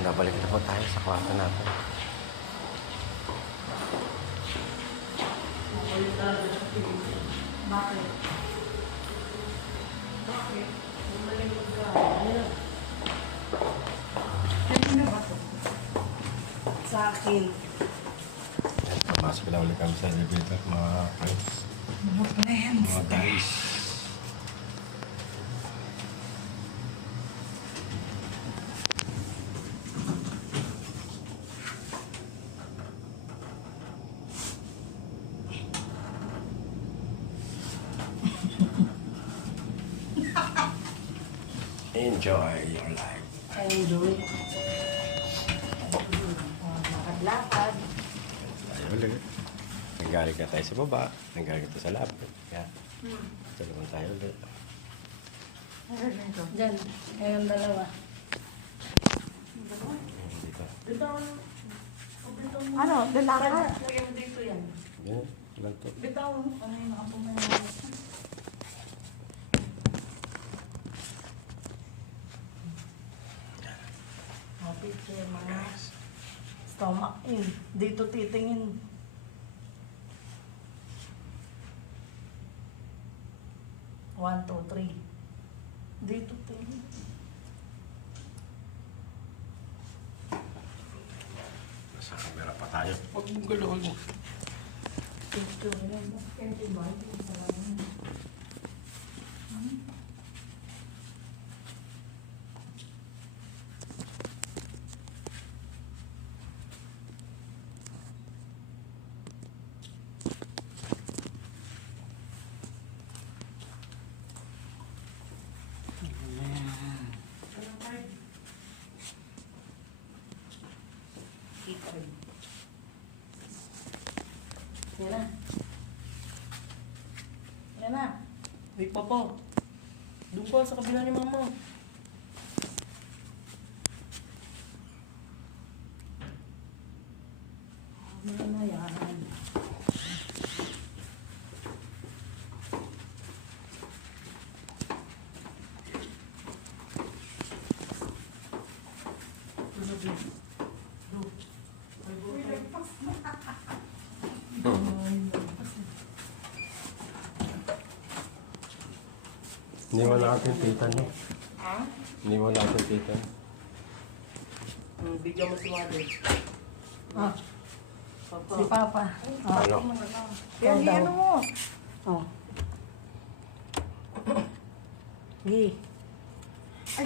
Nabalik na po tayo sa kwarto natin. Bakit? Bakit? Bumalikod ka. Ano na ba ito? Sa akin. Pasok na ulit kami sa elevator, mga friends. Mga friends. Mga guys. Enjoy your life. Enjoy. Lakad-lakad. Tayo ulit. Nanggaling ka tayo sa baba. Nanggaling ka sa lab. Kaya, ito naman tayo ulit. Diyan. Kayong dalawa. Dito. Ano? Lalakad? Lagyan mo dito yan. Yan. Lang to. Bitaw. Ano yung nakapumayan? Picture mga stomach in. Dito titingin. One, two, three. Dito tingin. Nasa camera pa tayo. Huwag mong galawin mo. Picture yan. Kaya diba? Yan na. Yan na. Wait pa po. Doon po sa kabila ni mama. Ano na yan? Iniwan natin tita niyo. Ha? Iniwan natin tita. Bigyan mo si Mother. Ah. Si Papa. Ah. Ano? Yan, ano mo? Oh. Gi. Ay,